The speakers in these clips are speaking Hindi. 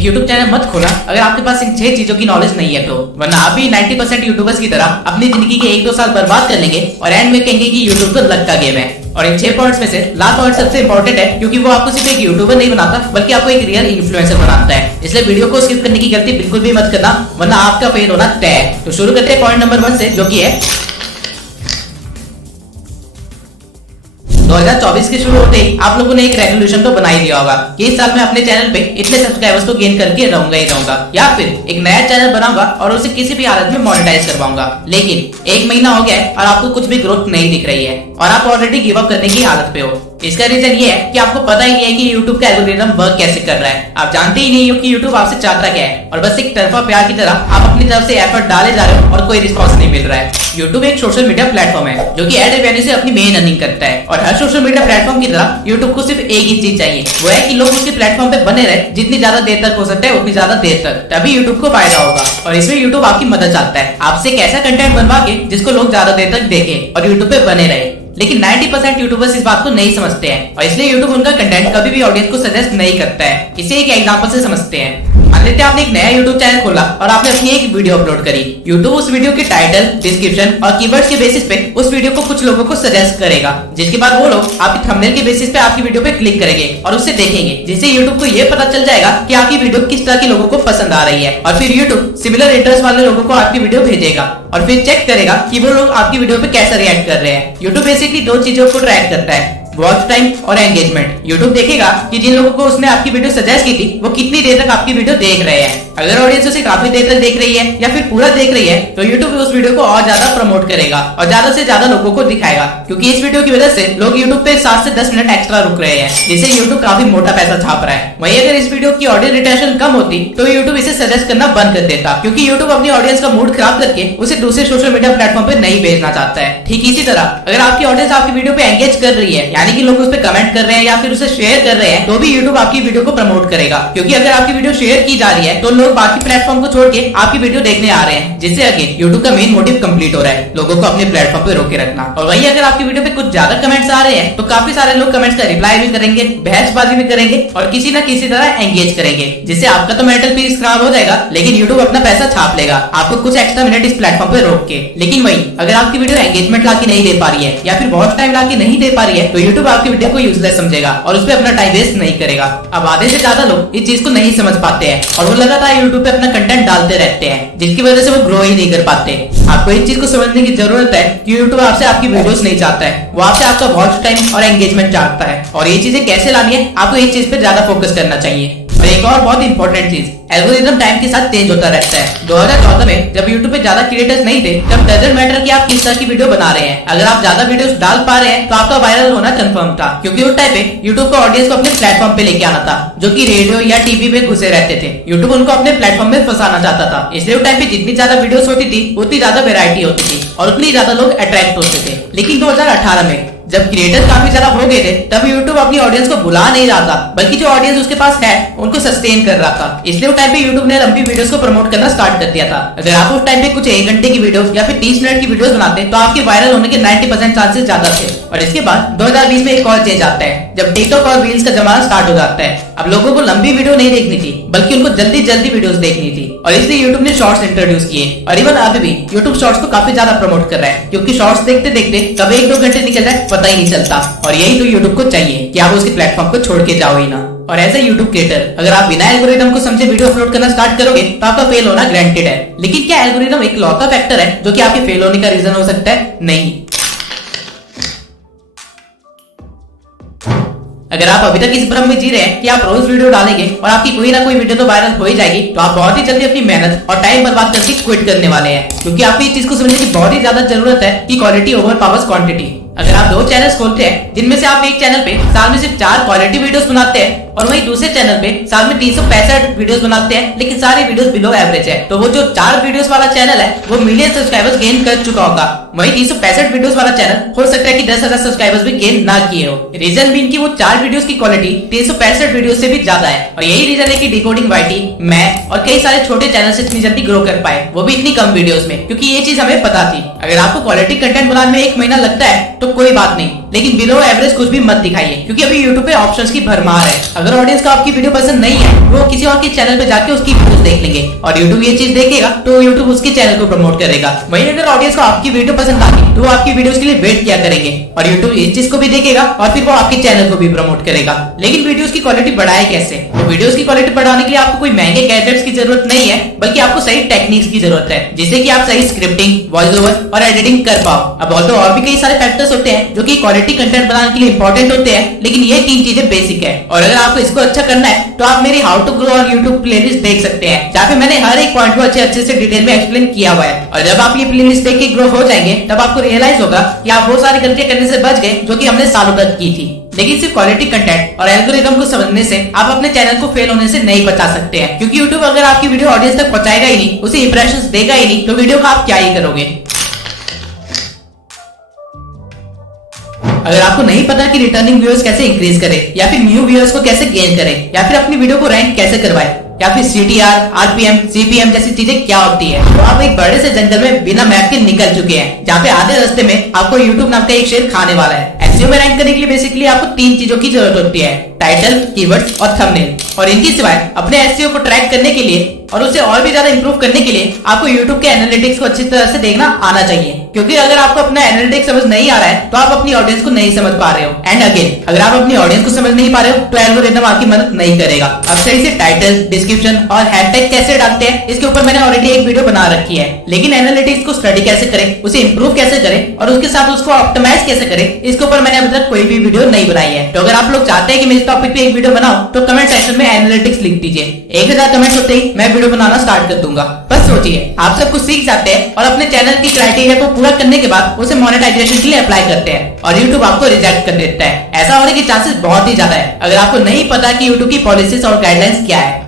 एक यूट्यूब चैनल मत खोला अगर आपके पास इन 6 चीजों की नॉलेज नहीं है तो, वरना आप भी 90% यूट्यूबर्स की तरह अपनी जिंदगी के 1-2 साल बर्बाद कर लेंगे और एंड में कहेंगे कि यूट्यूब तो लक का गेम है। और इन 6 पॉइंट्स में से लास्ट पॉइंट सबसे इंपॉर्टेंट है, क्योंकि वो आपको सिर्फ एक यूट्यूबर नहीं बनाता बल्कि आपको एक रियल इन्फ्लुएंसर बनाता है। इसलिए वीडियो को स्किप करने की गलती बिल्कुल भी मत करना, वरना आपका फेल होना तय है। तो शुरू करते हैं पॉइंट नंबर 1 से, जो कि है 2024 के शुरू होते ही आप लोगों ने एक रेजोल्यूशन तो बना ही दिया होगा कि इस साल मैं अपने चैनल पे इतने सब्सक्राइबर्स तो गेन करके रहूंगा ही रहूंगा, या फिर एक नया चैनल बनाऊंगा और उसे किसी भी हालत में मोनेटाइज करवाऊंगा। लेकिन 1 महीना हो गया है और आपको कुछ भी ग्रोथ नहीं दिख रही है और आप ऑलरेडी गिव अप करने की हालत पे हो। इसका रीजन ये है कि आपको पता ही नहीं है कि YouTube का एल्गोरिथम वर्क कैसे कर रहा है। आप जानते ही नहीं हो कि YouTube आपसे चाहता क्या है और बस एक तरफा प्यार की तरह आप अपनी तरफ से एफर्ट डाले जा रहे हो और कोई रिस्पॉन्स नहीं मिल रहा है। YouTube एक सोशल मीडिया प्लेटफॉर्म है जो कि एड रेवेन्यू से अपनी मेन अर्निंग करता है और हर सोशल मीडिया प्लेटफॉर्म की तरह YouTube को सिर्फ एक ही चीज चाहिए, वो है कि लोग उसके प्लेटफॉर्म पे बने रहे जितनी ज्यादा देर तक हो सकता है उतनी ज्यादा देर तक, तभी YouTube को फायदा होगा। और इसमें YouTube आपकी मदद चाहता है, आपसे एक ऐसा कंटेंट बनवा के जिसको लोग ज्यादा देर तक देखें और YouTube पे बने रहे। लेकिन 90% यूट्यूबर्स इस बात को नहीं समझते हैं और इसलिए यूट्यूब उनका कंटेंट कभी भी ऑडियंस को सजेस्ट नहीं करता है। इसे एक एग्जांपल से समझते हैं। मान लेते हैं आपने एक नया यूट्यूब चैनल खोला और आपने अपनी एक वीडियो अपलोड करी। यूट्यूब उस वीडियो के टाइटल, डिस्क्रिप्शन और कीवर्ड्स के बेसिस पे उस वीडियो को कुछ लोगों को सजेस्ट करेगा, जिसके बाद वो लोग आपकी थंबनेल के बेसिस पे आपकी वीडियो पे क्लिक करेंगे और उससे देखेंगे, जिससे यूट्यूब को ये पता चल जाएगा कि आपकी वीडियो किस तरह के लोगों को पसंद आ रही है। और फिर यूट्यूब सिमिलर इंटरेस्ट वाले लोगों को आपकी वीडियो भेजेगा और फिर चेक करेगा कि वो लोग आपकी वीडियो पे कैसे रिएक्ट कर रहे हैं। यूट्यूब बेसिकली 2 चीजों को ट्रैक करता है, वॉच टाइम और एंगेजमेंट। यूट्यूब देखेगा कि जिन लोगों को उसने आपकी वीडियो सजेस्ट की थी वो कितनी देर तक आपकी वीडियो देख रहे हैं। अगर ऑडियंस उसे काफी देर तक देख रही है या फिर पूरा देख रही है तो यूट्यूब उस वीडियो को और ज्यादा प्रमोट करेगा और ज्यादा से ज्यादा लोगों को दिखाएगा, क्योंकि इस वीडियो की वजह से लोग यूट्यूब पे 7 से 10 मिनट एक्स्ट्रा रुक रहे हैं, जिससे यूट्यूब काफी मोटा पैसा छाप रहा है। वहीं अगर इस वीडियो की ऑडियंस रिटेंशन कम होती तो यूट्यूब इसे सजेस्ट करना बंद कर देता, क्योंकि यूट्यूब अपनी ऑडियंस का मूड खराब करके उसे दूसरे सोशल मीडिया प्लेटफॉर्म पे नहीं भेजना चाहता है। ठीक इसी तरह अगर आपकी ऑडियंस आपकी वीडियो पे एंगेज कर रही है, यानी कि लोग उस पर कमेंट कर रहे हैं या फिर उसे शेयर कर रहे हैं, तो भी यूट्यूब आपकी वीडियो को प्रमोट करेगा, क्योंकि अगर आपकी वीडियो शेयर की जा रही है तो लोग बाकी प्लेटफॉर्म को छोड़ के आपकी वीडियो देखने आ रहे हैं, जिससे अगेन यूट्यूब का मेन मोटिव कंप्लीट हो रहा है, लोगों को अपने प्लेटफॉर्म पे रोके रखना। और वहीं अगर आपकी वीडियो पे कुछ ज्यादा कमेंट्स आ रहे हैं तो काफी सारे लोग कमेंट्स का रिप्लाई भी करेंगे, बहसबाजी भी करेंगे और किसी न किसी तरह एंगेज करेंगे, जिससे आपका तो मेंटल पीस खराब हो जाएगा, लेकिन यूट्यूब अपना पैसा छाप लेगा आपको कुछ एक्स्ट्रा मिनट इस प्लेटफॉर्म पे रोक के। लेकिन वहीं अगर आपकी वीडियो एंगेजमेंट लाके नहीं दे पा रही है या फिर वॉच टाइम लाके नहीं दे पा रही है तो यूट्यूब आपकी वीडियो को यूजलेस समझेगा और उस पर अपना टाइम वेस्ट नहीं करेगा। अब आधे से ज्यादा लोग इस चीज को नहीं समझ पाते हैं और वो लगातार यूट्यूब पे अपना कंटेंट डालते रहते हैं, जिसकी वजह से वो ग्रो ही नहीं कर पाते। आपको इस चीज को समझने की जरूरत है कि यूट्यूब आपसे आपकी वीडियोस नहीं चाहता है, वो आपसे आपका वॉच टाइम और एंगेजमेंट चाहता है। और ये चीजें कैसे लानी है, आपको इस चीज पे ज्यादा फोकस करना चाहिए। और एक और बहुत इंपॉर्टेंट चीज, एल्गोरिथम टाइम के साथ चेंज होता रहता है। 2014 में जब यूट्यूब पे ज्यादा क्रिएटर्स नहीं थे तब डजंट मैटर कि आप किस तरह की वीडियो बना रहे हैं, अगर आप ज्यादा वीडियोस डाल पा रहे हैं तो आपका वायरल होना कंफर्म था, क्योंकि उस टाइम पे यूट्यूब को ऑडियंस को अपने प्लेटफॉर्म पे लेके आना था, जो कि रेडियो या टीवी पे घुसे रहते थे। यूट्यूब उनको अपने प्लेटफॉर्म में फंसाना चाहता था, इसलिए उस टाइम पे जितनी ज्यादा वीडियोस होती थी उतनी ज्यादा वेरायटी होती थी और उतनी ज्यादा लोग अट्रैक्ट होते थे। लेकिन 2018 में जब क्रिएटर्स काफी ज्यादा हो गए थे तब यूट्यूब अपनी ऑडियंस को बुला नहीं रहा था, बल्कि जो ऑडियंस उसके पास है उनको सस्टेन कर रहा था। इसलिए उस टाइम पे यूट्यूब ने लंबी वीडियोस को प्रमोट करना स्टार्ट कर दिया था। अगर आप उस टाइम पे कुछ 1 घंटे की वीडियो या फिर 30 मिनट की वीडियोस बनाते तो आपके वायरल होने के 90% चांसेस ज्यादा थे। और इसके बाद 2020 में एक और चेंज आता है, जब टिकटॉक और रील्स का जमाना स्टार्ट हो जाता है। अब लोगों को लंबी वीडियो नहीं देखनी थी, बल्कि उनको जल्दी जल्दी वीडियोस देखनी थी, और इसलिए यूट्यूब ने शॉर्ट्स इंट्रोड्यूस किए। और इवन अभी भी यूट्यूब शॉर्ट्स को काफी ज्यादा प्रमोट कर रहा है, क्योंकि शॉर्ट्स देखते देखते कब 1-2 घंटे निकल जाए पता ही नहीं चलता। और यही तो यूट्यूब को चाहिए कि आप उसके प्लेटफॉर्म को छोड़ के जाओ ही ना। और एज ए यूट्यूब क्रिएटर अगर आप बिना एल्गोरिथम को समझे वीडियो अपलोड करना स्टार्ट करोगे तो आपका फेल होना ग्रांटेड है। लेकिन क्या एल्गोरिथम एक लौता फैक्टर है जो कि आपके फेल होने का रीजन हो सकता है? नहीं। अगर आप अभी तक इस भ्रम में जी रहे हैं कि आप रोज वीडियो डालेंगे और आपकी कोई ना कोई वीडियो तो वायरल हो ही जाएगी, तो आप बहुत ही जल्दी अपनी मेहनत और टाइम बर्बाद करके क्विट करने वाले हैं, क्योंकि आपको इस चीज को समझने की बहुत ही ज्यादा जरूरत है कि क्वालिटी ओवर पावर्स क्वांटिटी। अगर आप 2 चैनल्स खोलते हैं जिनमें से आप एक चैनल पे साल में सिर्फ 4 क्वालिटी वीडियोस बनाते हैं और वहीं दूसरे चैनल पे साल में 365 वीडियोस बनाते हैं, लेकिन सारी वीडियोस बिलो एवरेज है, तो वो जो 4 वीडियोस वाला चैनल है वो मिलियन सब्सक्राइबर्स गेन कर चुका होगा। वहीं 365 वीडियोस वाला चैनल हो सकता है कि 10,000 सब्सक्राइबर्स भी गेन ना किए हो। रीजन भी इनकी वो 4 वीडियोस की क्वालिटी 365 वीडियोस से भी ज्यादा है। और यही रीजन है कि डिकोडिंग वाईटी, मैं और कई सारे छोटे चैनल्स इतनी जल्दी ग्रो कर पाए, वो भी इतनी कम वीडियोस में, क्योंकि ये चीज हमें पता थी। अगर आपको क्वालिटी कंटेंट बनाने में 1 महीना लगता है तो कोई बात नहीं, लेकिन बिलो एवरेज कुछ भी मत दिखाइए, क्योंकि अभी यूट्यूब पे ऑप्शंस की भरमार है। अगर ऑडियंस को आपकी वीडियो पसंद नहीं है, वो किसी और के चैनल पे जाके उसकी वीडियोस देख लेंगे और यूट्यूब ये चीज देखेगा तो यूट्यूब उसके चैनल को प्रमोट करेगा। वहीं अगर ऑडियंस को आपकी वीडियो पसंद आ गई तो वो आपकी वीडियोस के लिए वेट किया करेंगे और यूट्यूब इस चीज को भी देखेगा और फिर वो आपके चैनल को भी प्रमोट करेगा। लेकिन वीडियोस की क्वालिटी बढ़ाए कैसे? तो वीडियोस की क्वालिटी बढ़ाने के लिए आपको कोई महंगे गैजेट्स की जरूरत नहीं है, बल्कि आपको सही टेक्निक्स की जरूरत है, जिससे कि आप सही स्क्रिप्टिंग, वॉइस ओवर और एडिटिंग कर पाओ। अब और भी कई सारे फैक्टर्स होते हैं जो कि क्वालिटी कंटेंट बनाने के लिए इंपॉर्टेंट होते हैं, लेकिन ये 3 चीजें बेसिक है। और अगर आपको इसको अच्छा करना है तो आप मेरी how to grow on YouTube playlist देख सकते हैं, जहाँ पे मैंने हर एक पॉइंट को अच्छे से डिटेल में एक्सप्लेन किया हुआ है। और जब आप ये प्लेलिस्ट देख के ग्रो हो जाएंगे, तब आपको रियलाइज होगा कि आप वो सारी गलतियां करने से बच गए जो कि हमने सालों तक की थी। लेकिन सिर्फ क्वालिटी कंटेंट और एल्गोरिथम को समझने से आप अपने चैनल को फेल होने से नहीं बचा सकते हैं, क्योंकि यूट्यूब अगर आपकी वीडियो ऑडियंस तक पहुंचाएगा ही नहीं, उसे इंप्रेशंस देगा ही नहीं, तो वीडियो का आप क्या ही करोगे। अगर आपको नहीं पता कि रिटर्निंग व्यूअर्स कैसे इंक्रीज करें, या फिर न्यू व्यूअर्स को कैसे गेन करें, या फिर अपनी वीडियो को रैंक कैसे करवाएं, या फिर CTR, RPM, CPM जैसी चीजें क्या होती है, तो आप एक बड़े से जंगल में बिना मैप के निकल चुके हैं, जहाँ पे आधे रास्ते में आपको YouTube नाम का एक शेर खाने वाला है। SEO में रैंक करने के लिए बेसिकली आपको 3 चीजों की जरूरत होती है: टाइटल, कीवर्ड्स और थंबनेल। और इनकी सिवाय अपने SEO को ट्रैक करने के लिए और उसे और भी ज्यादा इंप्रूव करने के लिए आपको YouTube के एनालिटिक्स को अच्छी तरह से देखना आना चाहिए, क्योंकि अगर आपको अपना एनालिटिक्स समझ नहीं आ रहा है तो आप अपनी ऑडियंस को नहीं समझ पा रहे हो। एंड अगेन, अगर आप अपनी ऑडियंस को समझ नहीं पा रहे हो तो एल्गोरिथम आपकी मदद नहीं करेगा। अब सही से टाइटल, डिस्क्रिप्शन और हैशटैग कैसे डालते हैं, इसके ऊपर मैंने ऑलरेडी एक वीडियो बना रखी है। लेकिन एनालिटिक्स को स्टडी कैसे करें, उसे इंप्रूव कैसे करें और उसके साथ उसको ऑप्टिमाइज कैसे करें, इसके ऊपर मैंने अभी तक कोई भी वीडियो नहीं बनाई है। तो अगर आप लोग चाहते हैं कि मैं इस टॉपिक पे एक वीडियो बनाऊं, तो कमेंट सेक्शन में एनालिटिक्स लिख दीजिए। 1000 कमेंट्स होते ही मैं वीडियो बनाना स्टार्ट कर दूंगा। बस सोचिए, आप सब कुछ सीख जाते हैं और अपने चैनल की क्राइटेरिया को पूरा करने के बाद उसे मोनेटाइजेशन के लिए अप्लाई करते हैं और YouTube आपको रिजेक्ट कर देता है। ऐसा होने के चांसेस बहुत ही ज्यादा है अगर आपको नहीं पता कि YouTube की पॉलिसीज और गाइडलाइंस क्या है।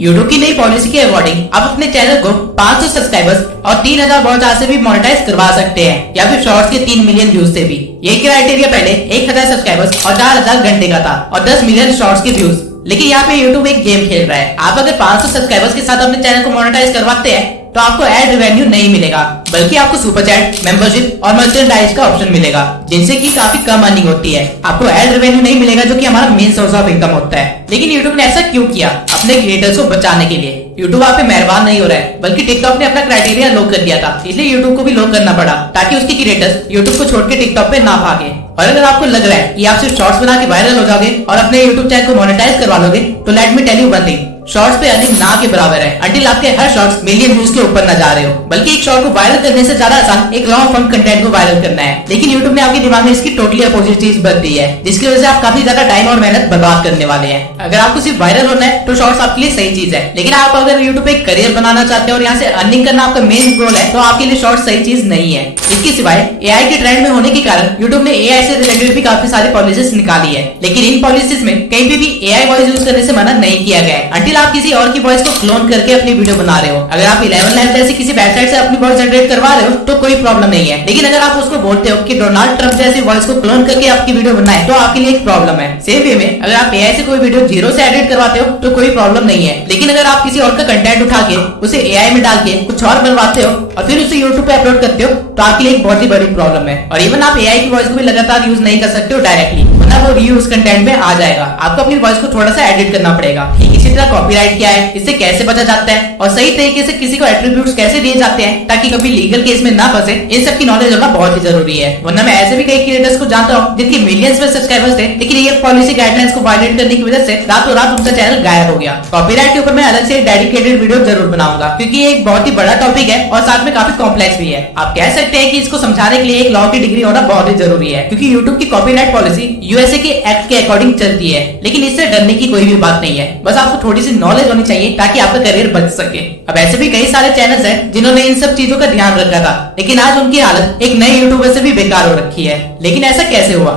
YouTube की नई पॉलिसी के अकॉर्डिंग आप अपने चैनल को 500 सब्सक्राइबर्स और 3000 वॉच आवर से भी मोनेटाइज करवा सकते हैं, या फिर शॉर्ट्स के 3 मिलियन व्यूज से भी। ये क्राइटेरिया पहले 1000 सब्सक्राइबर्स और 4000 घंटे का था और 10 मिलियन शॉर्ट्स के व्यूज। लेकिन यहाँ पे YouTube एक गेम खेल रहा है। आप अगर 500 सब्सक्राइबर्स के साथ अपने चैनल को मोनेटाइज करवाते हैं तो आपको एड रेवेन्यू नहीं मिलेगा, बल्कि आपको सुपर चैट, मेंबरशिप और मर्चेंडाइज का ऑप्शन मिलेगा, जिनसे कि काफी कम अर्निंग होती है। आपको एड रेवेन्यू नहीं मिलेगा, जो कि हमारा मेन सोर्स ऑफ इनकम होता है। लेकिन YouTube ने ऐसा क्यों किया? अपने क्रिएटर्स को बचाने के लिए। YouTube आप पे मेहरबान नहीं हो रहा है, बल्कि टिकटॉक ने अपना क्राइटेरिया लो कर दिया था, इसलिए YouTube को भी लो करना पड़ा, ताकि उसके क्रिएटर्स YouTube को छोड़ के टिकटॉक पे ना भागे। और अगर आपको लग रहा है कि आप सिर्फ शॉर्ट्स बना के वायरल हो जाओगे और अपने YouTube चैनल को मोनेटाइज करवा लोगे, तो let me tell you one thing, shorts पे अर्निंग ना के बराबर है, अंटिल आपके हर शॉर्ट्स मिलियन व्यूज के ऊपर न जा रहे हो। बल्कि एक शॉर्ट को वायरल करने से ज्यादा आसान एक लॉन्ग फॉर्म कंटेंट को वायरल करना है। लेकिन YouTube ने आपके दिमाग में इसकी टोटली अपोजिट चीज बदल दी है, जिसकी वजह से आप काफी ज्यादा टाइम और मेहनत बर्बाद करने वाले हैं। अगर आपको सिर्फ वायरल होना है तो शॉर्ट्स आपके लिए सही चीज है, लेकिन आप अगर YouTube पे एक करियर बनाना चाहते हो और यहाँ से अर्निंग करना आपका मेन गोल है, तो आपके लिए शॉर्ट्स सही चीज नहीं है। इसके सिवाय AI के ट्रेंड में होने के कारण YouTube ने AI से रिलेटेड भी काफी सारी पॉलिसीज निकाली है, लेकिन इन पॉलिसीज में कहीं पे भी AI वॉइस यूज करने से मना नहीं किया गया है, अंटिल आप किसी और की वॉइस को क्लोन करके अपनी वीडियो बना रहे हो। अगर आप 11 लाइव जैसी किसी वेबसाइट से अपनी वॉइस जनरेट करवा रहे हो तो कोई प्रॉब्लम नहीं है, लेकिन अगर आप उसको बोलते हो कि डोनाल्ड ट्रंप जैसी वॉइस को क्लोन करके आपकी वीडियो बनाए, तो आपके लिए एक प्रॉब्लम है। सेम वे में अगर आप AI से कोई वीडियो 0 से एडिट करवाते हो तो कोई प्रॉब्लम नहीं है, लेकिन अगर आप किसी और का कंटेंट उठा के उसे AI में डाल के कुछ और बनवाते हो और फिर उसे YouTube पे अपलोड करते हो, तो आपके लिए एक बहुत ही बड़ी प्रॉब्लम है। और इवन आप AI की वॉइस को भी लगातार यूज नहीं कर सकते हो डायरेक्टली, वरना वो रीयूज कंटेंट में आ जाएगा। आपको अपनी वॉइस को थोड़ा सा एडिट करना पड़ेगा। इसी तरह कॉपीराइट क्या है, इससे कैसे बचा जाता है और सही तरीके से किसी को एट्रीब्यूट्स कैसे दिए जाते हैं ताकि कभी लीगल केस में ना फंसे, इन सब की नॉलेज होना बहुत ही जरूरी है। वरना मैं ऐसे भी कई क्रिएटर्स को जानता हूँ जिनके मिलियंस में सब्सक्राइबर्स थे, लेकिन ये पॉलिसी गाइडलाइंस को वायलेट करने की वजह से रातों रात उनका चैनल गायब हो गया। कॉपीराइट के ऊपर मैं अलग से एक डेडिकेटेड वीडियो जरूर बनाऊंगा, क्योंकि ये एक बहुत ही बड़ा टॉपिक है और साथ में काफी कॉम्प्लेक्स भी है। आप कह सकते हैं कि इसको समझाने के लिए एक लॉ की डिग्री होना बहुत ही जरूरी है, क्योंकि यूट्यूब की कॉपीराइट पॉलिसी यूएसए के एक्ट के अकॉर्डिंग चलती है। लेकिन इससे डरने की कोई भी बात नहीं है, बस आपको थोड़ी सी नॉलेज होनी चाहिए ताकि आपका करियर बच सके। अब ऐसे भी कई सारे चैनल्स हैं जिन्होंने इन सब चीजों का ध्यान रखा था, लेकिन आज उनकी हालत एक नए यूट्यूबर से भी बेकार हो रखी है। लेकिन ऐसा कैसे हुआ?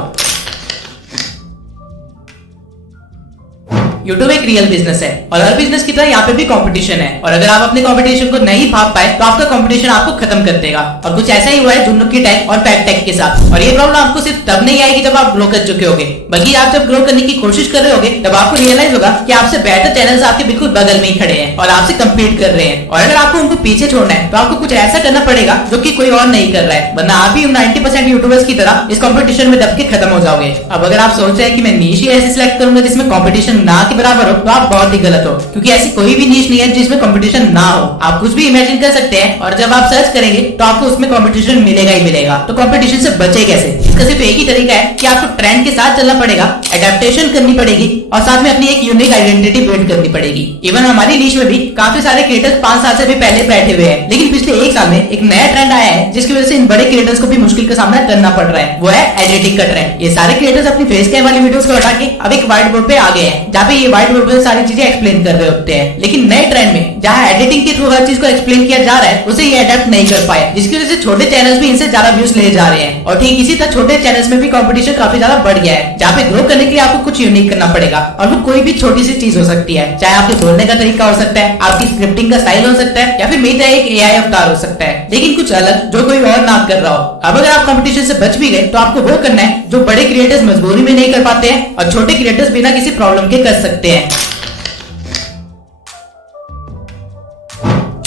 यूट्यूब एक रियल बिजनेस है और हर बिजनेस की तरह यहाँ पे भी कंपटीशन है, और अगर आप अपने कंपटीशन को नहीं भाप पाए तो आपका कंपटीशन आपको खत्म कर देगा। और कुछ ऐसा ही हुआ है जुन्नू की टैग और फैक्ट टैग के साथ। और ये प्रॉब्लम आपको सिर्फ तब नहीं आएगी जब आप ग्रो कर चुके होगे, बल्कि आप जब ग्रो करने की कोशिश कर रहे होगे तब आपको रियलाइज होगा कि आपसे बेहतर चैनल्स आपके बिल्कुल बगल में ही खड़े हैं और आपसे कम्पीट कर रहे हैं। और अगर आपको उनको पीछे छोड़ना है तो आपको कुछ ऐसा करना पड़ेगा जो कि कोई और नहीं कर रहा है, वरना आप भी 90% यूट्यूबर्स की तरह इस कंपटीशन में दब के खत्म हो जाओगे। अब अगर आप सोच रहे हैं कि मैं नीश ही ऐसे सिलेक्ट करूंगा जिसमें कंपटीशन ना के बराबर हो, तो आप बहुत ही गलत हो, क्योंकि ऐसी कोई भी नीश नहीं है जिसमें कंपटीशन ना हो। आप कुछ भी इमेजिन कर सकते हैं और जब आप सर्च करेंगे तो आपको उसमें कंपटीशन मिलेगा ही मिलेगा। तो कंपटीशन से बचे कैसे? इसका सिर्फ एक ही तरीका है कि आपको ट्रेंड के साथ चलना पड़ेगा, एडेप्टेशन करनी पड़ेगी और साथ में अपनी एक यूनिक आइडेंटिटी बिल्ड करनी पड़ेगी। इवन हमारी नीश में भी काफी सारे क्रिएटर्स 5 साल से भी पहले बैठे हुए हैं, लेकिन पिछले 1 साल में एक नया ट्रेंड आया है जिसकी वजह से इन बड़े क्रिएटर्स को भी मुश्किल का सामना करना पड़ रहा है। वो है एडिटिंग का ट्रेंड। ये सारे क्रिएटर्स अपनी फेस कैम वाली वीडियोस को हटा के अब एक व्हाइट बोर्ड पे आ गए हैं, जहाँ पे ये व्हाइट बोर्ड पे सारी चीजें एक्सप्लेन कर रहे होते हैं। लेकिन नए ट्रेंड में जहाँ एडिटिंग के थ्रू हर चीज को एक्सप्लेन किया जा रहा है, उसे ये अडेप्ट नहीं कर पाए, जिसकी वजह से छोटे चैनल्स भी इनसे ज्यादा व्यूज ले जा रहे हैं। और ठीक इसी तरह छोटे चैनल्स में भी कंपटीशन काफी ज्यादा बढ़ गया है, जहाँ पे ग्रो करने के लिए आपको कुछ यूनिक करना पड़ेगा। और वो कोई भी छोटी सी चीज हो सकती है, चाहे आपके बोलने का तरीका हो सकता है, आपकी स्क्रिप्टिंग का स्टाइल हो सकता है, या फिर मेरा एक एआई अवतार हो सकता है, लेकिन कुछ अलग जो कोई और ना कर रहा हो। अब अगर आप कंपटीशन से बच भी गए तो आपको वो करना है जो बड़े क्रिएटर्स मजबूरी में नहीं कर पाते हैं और छोटे क्रिएटर्स बिना किसी प्रॉब्लम के कर सकते हैं।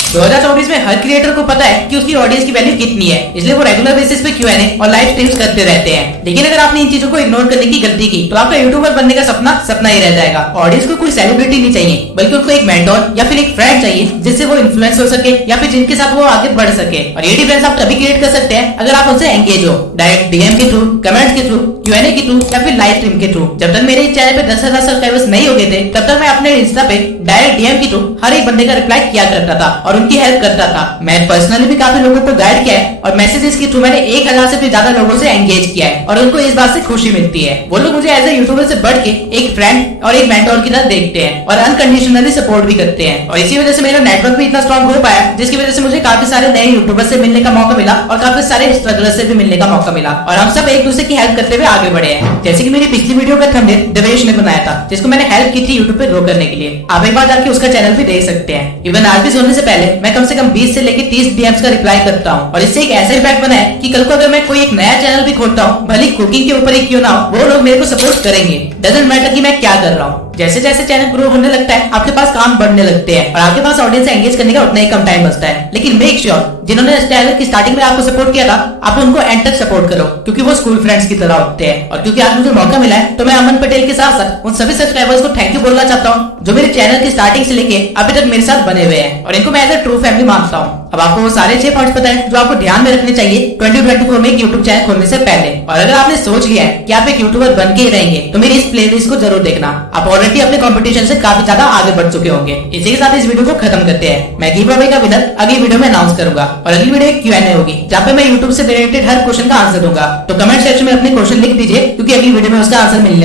2024 में हर क्रिएटर को पता है कि उसकी ऑडियंस की वैल्यू कितनी है, इसलिए वो रेगुलर बेसिस पे Q&A और लाइव स्ट्रीम्स करते रहते हैं। लेकिन अगर आपने इन चीजों को इग्नोर करने की गलती की तो आपका यूट्यूबर बनने का सपना सपना ही रह जाएगा। ऑडियंस को कोई सेलिब्रिटी नहीं चाहिए, बल्कि उनको एक मेंटोर या फिर एक फ्रेंड चाहिए जिससे वो इन्फ्लुएंस हो सके या फिर जिनके साथ वो आगे बढ़ सके। और ये डिफरेंस आप तभी क्रिएट कर सकते हैं अगर आप उनसे एंगेज हो, डायरेक्ट डीएम के थ्रू, कमेंट्स के थ्रू, Q&A के थ्रू या फिर लाइव स्ट्रीम के थ्रू। जब तक मेरे चैनल पे 10,000 सब्सक्राइबर्स नहीं हो गए थे, तब तक मैं अपने इंस्टा पे डायरेक्ट डीएम के थ्रू हर एक बंदे का रिप्लाई किया करता था और उनकी हेल्प करता था। मैं पर्सनली भी काफी लोगों को गाइड किया है और मैसेजेस के थ्रू मैंने 1000 से भी ज्यादा लोगों से एंगेज किया है और उनको इस बात से खुशी मिलती है। वो लोग मुझे एज ए यूट्यूबर से बढ़ के एक फ्रेंड और एक मेंटोर की तरह देखते हैं और अनकंडीशनली सपोर्ट भी करते हैं। और इसी वजह से मेरा नेटवर्क भी इतना स्ट्रॉन्ग हो पाया, जिसकी वजह से मुझे काफी सारे नए यूट्यूबर से मिलने का मौका मिला और काफी सारे स्ट्रगलर से भी मिलने का मौका मिला और हम सब एक दूसरे की हेल्प करते हुए आगे बढ़े हैं। जैसे कि मेरी पिछली वीडियो का थंबनेल देवेश ने बनाया था, जिसको मैंने हेल्प की थी यूट्यूब पे ग्रो करने के लिए। आप एक बार जाके उसका चैनल भी देख सकते हैं। इवन आज भी सोने से पहले मैं कम से कम 20 से लेकर 30 डीएम्स का रिप्लाई करता हूँ और इससे एक ऐसा इम्पैक्ट बना है कि कल को अगर मैं कोई एक नया चैनल भी खोलता हूँ, भले कुकिंग के ऊपर ही क्यों ना हो, वो लोग मेरे को सपोर्ट करेंगे। डजंट मैटर कि मैं क्या कर रहा हूँ। जैसे जैसे चैनल ग्रो होने लगता है, आपके पास काम बढ़ने लगते हैं और आपके पास ऑडियंस एंगेज करने का उतना ही कम टाइम बचता है। लेकिन मेक श्योर जिन्होंने इस चैनल की स्टार्टिंग में आपको सपोर्ट किया था, आप उनको एंड तक सपोर्ट करो, क्योंकि वो स्कूल फ्रेंड्स की तरह होते हैं। और क्योंकि आज मुझे मौका मिला है तो मैं अमन पटेल के साथ साथ उन सभी सब्सक्राइबर्स को थैंक यू बोलना चाहता हूँ जो मेरे चैनल की स्टार्टिंग से लेके अभी तक मेरे साथ बने हुए हैं और इनको मैं एज ए ट्रू फैमिली मानता हूँ। अब आपको वो सारे 6 पॉइंट्स पता है जो आपको ध्यान में रखने चाहिए 2024 में एक यूट्यूब चैनल खोलने से पहले। और अगर आपने सोच लिया है कि आप एक यूट्यूबर बन के ही रहेंगे, तो मेरी इस प्लेलिस्ट को जरूर देखना। आप ऑलरेडी अपने कंपटीशन से काफी ज्यादा आगे बढ़ चुके होंगे। इसी के साथ इस वीडियो को खत्म करते हैं। मैं गिव अवे का विनर अगली वीडियो में अनाउंस करूंगा और अगली वीडियो एक Q&A होगी, जहाँ पे मैं यूट्यूब से रिलेटेड हर क्वेश्चन का आंसर दूंगा। तो कमेंट सेक्शन में अपने क्वेश्चन लिख दीजिए, क्योंकि अगली वीडियो में उसका आंसर मिलने